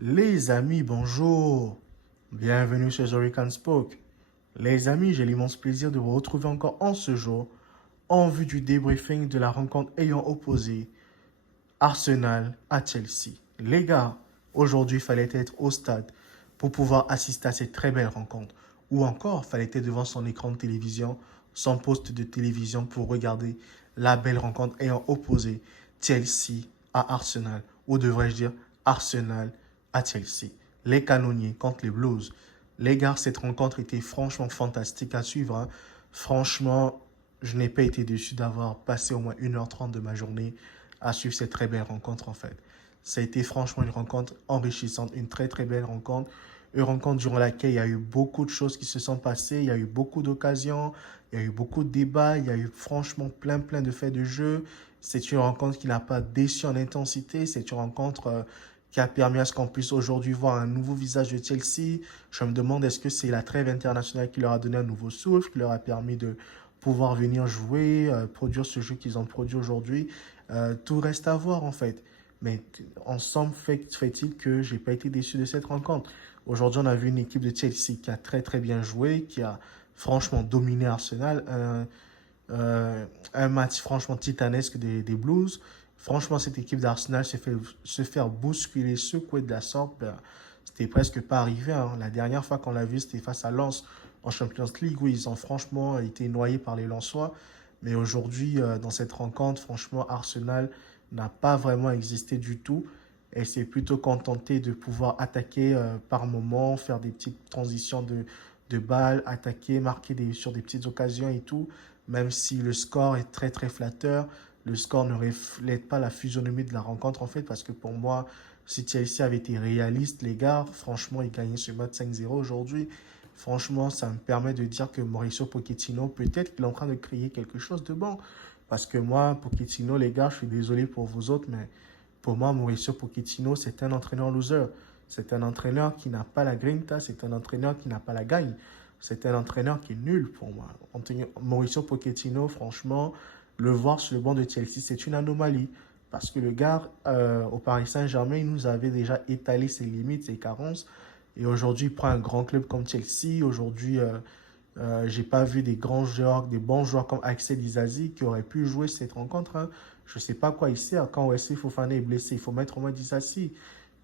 Les amis, bonjour. Bienvenue sur The Can Spoke. Les amis, j'ai l'immense plaisir de vous retrouver encore en ce jour en vue du débriefing de la rencontre ayant opposé Arsenal à Chelsea. Les gars, aujourd'hui, il fallait être au stade pour pouvoir assister à cette très belle rencontre. Ou encore, il fallait être devant son écran de télévision, son poste de télévision pour regarder la belle rencontre ayant opposé Chelsea à Arsenal. Ou devrais-je dire Arsenal à Chelsea. Les canonniers contre les Blues. Les gars, cette rencontre était franchement fantastique à suivre, hein. Franchement, je n'ai pas été déçu d'avoir passé au moins 1h30 de ma journée à suivre cette très belle rencontre en fait. Ça a été franchement une rencontre enrichissante, une très très belle rencontre. Une rencontre durant laquelle il y a eu beaucoup de choses qui se sont passées, il y a eu beaucoup d'occasions, il y a eu beaucoup de débats, il y a eu franchement plein de faits de jeu. C'est une rencontre qui n'a pas déçu en intensité, c'est une rencontre qui a permis à ce qu'on puisse aujourd'hui voir un nouveau visage de Chelsea. Je me demande est-ce que c'est la trêve internationale qui leur a donné un nouveau souffle, qui leur a permis de pouvoir venir jouer, produire ce jeu qu'ils ont produit aujourd'hui. Tout reste à voir en fait. Mais ensemble, fait-il que j'ai pas été déçu de cette rencontre. Aujourd'hui, on a vu une équipe de Chelsea qui a très bien joué, qui a franchement dominé Arsenal. Un match franchement titanesque des Blues. Franchement, cette équipe d'Arsenal se faire bousculer, secouer de la sorte, ben, c'était presque pas arrivé, hein. La dernière fois qu'on l'a vu, c'était face à Lens en Champions League, où ils ont franchement été noyés par les Lensois. Mais aujourd'hui, dans cette rencontre, franchement, Arsenal n'a pas vraiment existé du tout. Et s'est plutôt contenté de pouvoir attaquer par moment, faire des petites transitions de balles, attaquer, sur des petites occasions et tout. Même si le score est très flatteur, le score ne reflète pas la physionomie de la rencontre en fait, parce que pour moi, si Chelsea avait été réaliste, les gars, franchement, ils gagnaient ce match 5-0 aujourd'hui. Franchement, ça me permet de dire que Mauricio Pochettino, peut-être qu'il est en train de créer quelque chose de bon. Parce que moi, Pochettino, les gars, je suis désolé pour vous autres, mais pour moi, Mauricio Pochettino, c'est un entraîneur loser. C'est un entraîneur qui n'a pas la grinta, c'est un entraîneur qui n'a pas la gagne. C'est un entraîneur qui est nul pour moi. Mauricio Pochettino, franchement, le voir sur le banc de Chelsea, c'est une anomalie. Parce que le gars, au Paris Saint-Germain, il nous avait déjà étalé ses limites, ses carences. Et aujourd'hui, il prend un grand club comme Chelsea. Aujourd'hui, j'ai pas vu des grands joueurs, des bons joueurs comme Axel Disasi qui auraient pu jouer cette rencontre, hein. Je sais pas à quoi il sert. Quand Wesley Fofana est blessé, il faut mettre au moins Disasi.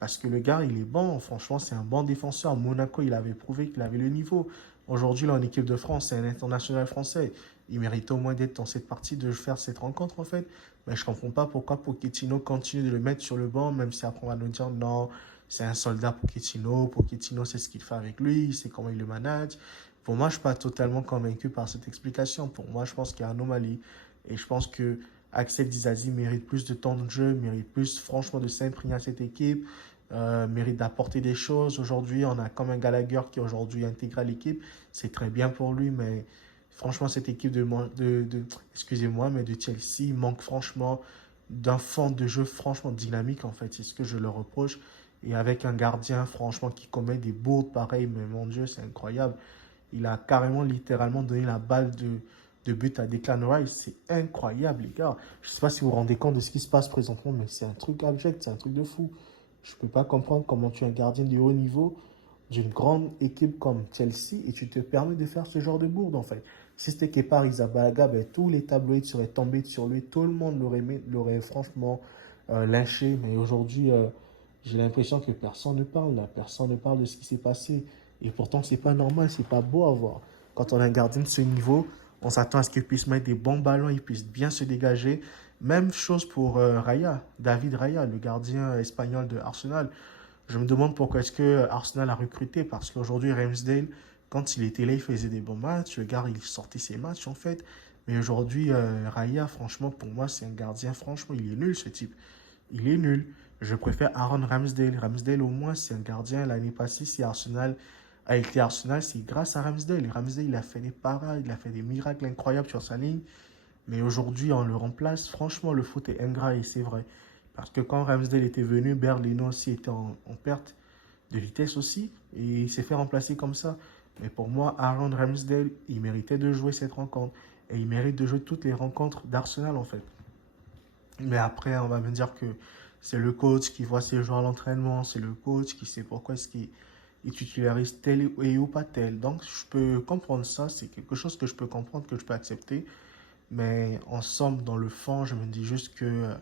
Parce que le gars, il est bon. Franchement, c'est un bon défenseur. À Monaco, il avait prouvé qu'il avait le niveau. Aujourd'hui, là, en équipe de France, c'est un international français. Il mérite au moins d'être dans cette partie, de faire cette rencontre, en fait. Mais je comprends pas pourquoi Pochettino continue de le mettre sur le banc, même si après on va nous dire non, c'est un soldat Pochettino. Pochettino, c'est ce qu'il fait avec lui, c'est comment il le manage. Pour moi, je ne suis pas totalement convaincu par cette explication. Pour moi, je pense qu'il y a une anomalie. Et je pense que Axel Disasi mérite plus de temps de jeu, mérite plus, franchement, de s'imprégner à cette équipe, mérite d'apporter des choses. Aujourd'hui, on a comme un Gallagher qui aujourd'hui intégré à l'équipe. C'est très bien pour lui, mais franchement, cette équipe excusez-moi, mais de Chelsea manque franchement d'un fond de jeu franchement dynamique, en fait. C'est ce que je leur reproche. Et avec un gardien, franchement, qui commet des bourdes pareilles, mais mon Dieu, c'est incroyable. Il a carrément, littéralement donné la balle de but à Declan Rice. C'est incroyable, les gars. Je ne sais pas si vous vous rendez compte de ce qui se passe présentement, mais c'est un truc abject, c'est un truc de fou. Je ne peux pas comprendre comment tu es un gardien de haut niveau d'une grande équipe comme Chelsea et tu te permets de faire ce genre de bourde, en fait. Si c'était Kepa Arrizabalaga, ben, tous les tabloïds seraient tombés sur lui. Tout le monde l'aurait franchement lynché. Mais aujourd'hui, j'ai l'impression que personne ne parle là. Personne ne parle de ce qui s'est passé. Et pourtant, c'est pas normal, c'est pas beau à voir. Quand on a un gardien de ce niveau, on s'attend à ce qu'il puisse mettre des bons ballons, il puisse bien se dégager. Même chose pour Raya, David Raya, le gardien espagnol de Arsenal. Je me demande pourquoi est-ce que Arsenal a recruté, parce qu'aujourd'hui, Ramsdale, quand il était là, il faisait des bons matchs. Le gars, il sortait ses matchs, en fait. Mais aujourd'hui, Raya, franchement, pour moi, c'est un gardien, franchement, il est nul, ce type. Il est nul. Je préfère Aaron Ramsdale. Ramsdale, au moins, c'est un gardien. L'année passée, si Arsenal a été Arsenal, c'est grâce à Ramsdale. Et Ramsdale, il a fait des parades, il a fait des miracles incroyables sur sa ligne. Mais aujourd'hui, on le remplace. Franchement, le foot est ingrat et c'est vrai. Parce que quand Ramsdale était venu, Berlino aussi était en perte de vitesse aussi. Et il s'est fait remplacer comme ça. Mais pour moi, Aaron Ramsdale, il méritait de jouer cette rencontre. Et il mérite de jouer toutes les rencontres d'Arsenal, en fait. Mais après, on va me dire que C'est le coach qui voit ses joueurs à l'entraînement, c'est le coach qui sait pourquoi est-ce qu'il titularise tel et ou pas tel. Donc, je peux comprendre ça, c'est quelque chose que je peux comprendre, que je peux accepter. Mais en somme, dans le fond, je me dis juste que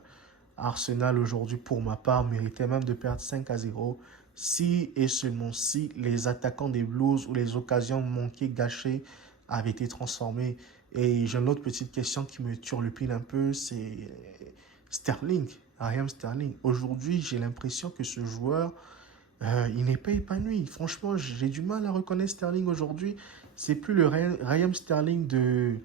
Arsenal aujourd'hui, pour ma part, méritait même de perdre 5-0 si et seulement si les attaquants des Blues ou les occasions manquées, gâchées avaient été transformés. Et j'ai une autre petite question qui me turlupine un peu, c'est Sterling, Raheem Sterling. Aujourd'hui, j'ai l'impression que ce joueur, il n'est pas épanoui. Franchement, j'ai du mal à reconnaître Sterling aujourd'hui. C'est plus le Raheem Sterling de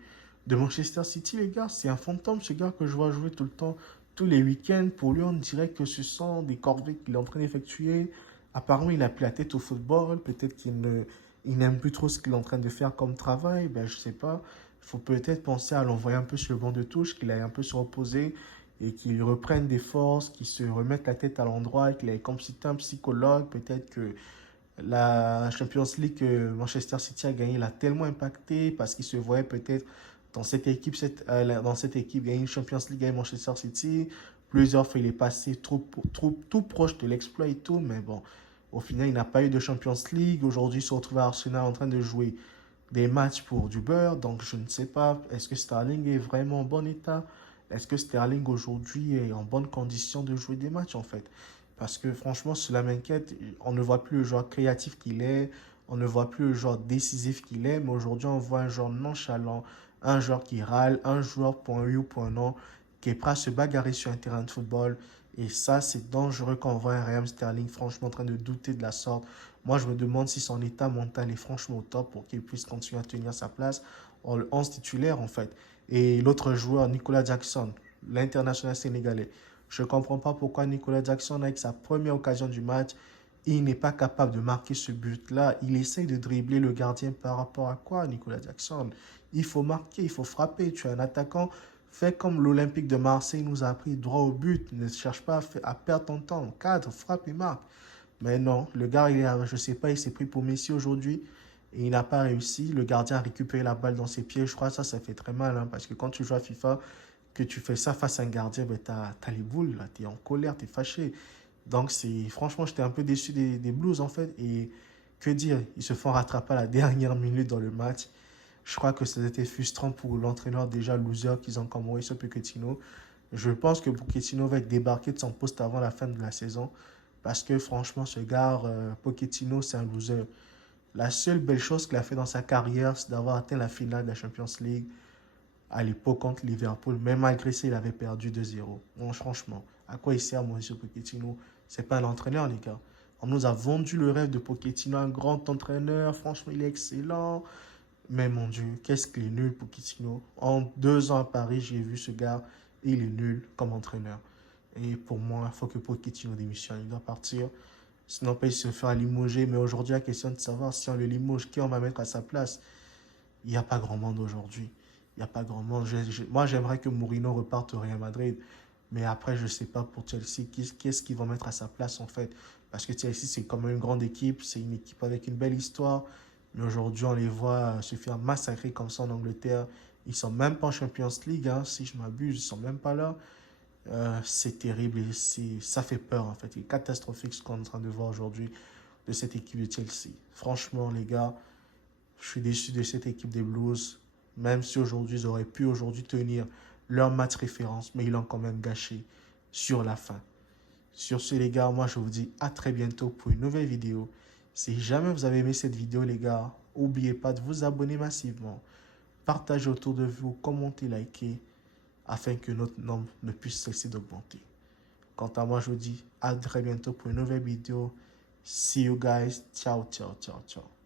Manchester City, les gars. C'est un fantôme, ce gars que je vois jouer tout le temps, tous les week-ends. Pour lui, on dirait que ce sont des corvées qu'il est en train d'effectuer. Apparemment, il a pris la tête au football. Peut-être il n'aime plus trop ce qu'il est en train de faire comme travail. Ben, je sais pas. Il faut peut-être penser à l'envoyer un peu sur le banc de touche, qu'il aille un peu se reposer et qu'il reprenne des forces, qu'il se remette la tête à l'endroit, qu'il aille comme si c'était un psychologue. Peut-être que la Champions League que Manchester City a gagné l'a tellement impacté parce qu'il se voyait peut-être dans cette équipe, gagner une Champions League avec Manchester City. Plusieurs fois, il est passé tout proche de l'exploit et tout, mais bon, au final, il n'a pas eu de Champions League. Aujourd'hui, il se retrouve à Arsenal en train de jouer des matchs pour du beurre. Donc, je ne sais pas, est-ce que Sterling est vraiment en bon état? Est-ce que Sterling aujourd'hui est en bonne condition de jouer des matchs en fait? Parce que franchement, cela m'inquiète. On ne voit plus le joueur créatif qu'il est, on ne voit plus le joueur décisif qu'il est, mais aujourd'hui, on voit un joueur nonchalant, un joueur qui râle, un joueur point oui ou point non, qui est prêt à se bagarrer sur un terrain de football. Et ça, c'est dangereux quand on voit un Raheem Sterling franchement en train de douter de la sorte. Moi, je me demande si son état mental est franchement au top pour qu'il puisse continuer à tenir sa place en 11 titulaire en fait. Et l'autre joueur, Nicolas Jackson, l'international sénégalais. Je ne comprends pas pourquoi Nicolas Jackson, avec sa première occasion du match, il n'est pas capable de marquer ce but-là. Il essaye de dribbler le gardien par rapport à quoi, Nicolas Jackson? Il faut marquer, il faut frapper. Tu es un attaquant. Fais comme l'Olympique de Marseille nous a appris, droit au but. Ne cherche pas à perdre ton temps. Cadre, frappe et marque. Mais non, le gars, je ne sais pas, il s'est pris pour Messi aujourd'hui et il n'a pas réussi. Le gardien a récupéré la balle dans ses pieds. Je crois que ça fait très mal hein, parce que quand tu joues à FIFA, que tu fais ça face à un gardien, ben, tu as les boules, tu es en colère, tu es fâché. Donc, franchement, j'étais un peu déçu des Blues en fait. Et que dire, ils se font rattraper à la dernière minute dans le match. Je crois que c'était frustrant pour l'entraîneur déjà loser qu'ils ont comme Mauricio Pochettino. Je pense que Pochettino va être débarqué de son poste avant la fin de la saison. Parce que franchement, ce gars, Pochettino, c'est un loser. La seule belle chose qu'il a fait dans sa carrière, c'est d'avoir atteint la finale de la Champions League à l'époque contre Liverpool. Mais malgré ça, il avait perdu 2-0. Bon, franchement, à quoi il sert Mauricio Pochettino? C'est pas un entraîneur, les gars. On nous a vendu le rêve de Pochettino, un grand entraîneur. Franchement, il est excellent. Mais mon Dieu, qu'est-ce qu'il est nul, Pochettino. En 2 ans à Paris, j'ai vu ce gars. Il est nul comme entraîneur. Et pour moi, il faut que Pochettino démissionne. Il doit partir. Sinon, pas il se fera limoger. Mais aujourd'hui, la question de savoir si on le limoge, qui on va mettre à sa place. Il n'y a pas grand monde aujourd'hui. Il n'y a pas grand monde. Moi, j'aimerais que Mourinho reparte au Real Madrid. Mais après, je ne sais pas pour Chelsea, qui est-ce qu'ils vont mettre à sa place en fait. Parce que Chelsea, c'est quand même une grande équipe. C'est une équipe avec une belle histoire. Mais aujourd'hui, on les voit se faire massacrer comme ça en Angleterre. Ils ne sont même pas en Champions League, hein, si je m'abuse. Ils ne sont même pas là. C'est terrible et ça fait peur en fait. Il est catastrophique ce qu'on est en train de voir aujourd'hui de cette équipe de Chelsea. Franchement, les gars, je suis déçu de cette équipe des Blues. Même si aujourd'hui, ils auraient pu aujourd'hui tenir leur match référence, mais ils l'ont quand même gâché sur la fin. Sur ce, les gars, moi, je vous dis à très bientôt pour une nouvelle vidéo. Si jamais vous avez aimé cette vidéo, les gars, n'oubliez pas de vous abonner massivement. Partagez autour de vous, commentez, likez, afin que notre nombre ne puisse cesser d'augmenter. Quant à moi, je vous dis à très bientôt pour une nouvelle vidéo. See you guys. Ciao, ciao, ciao, ciao.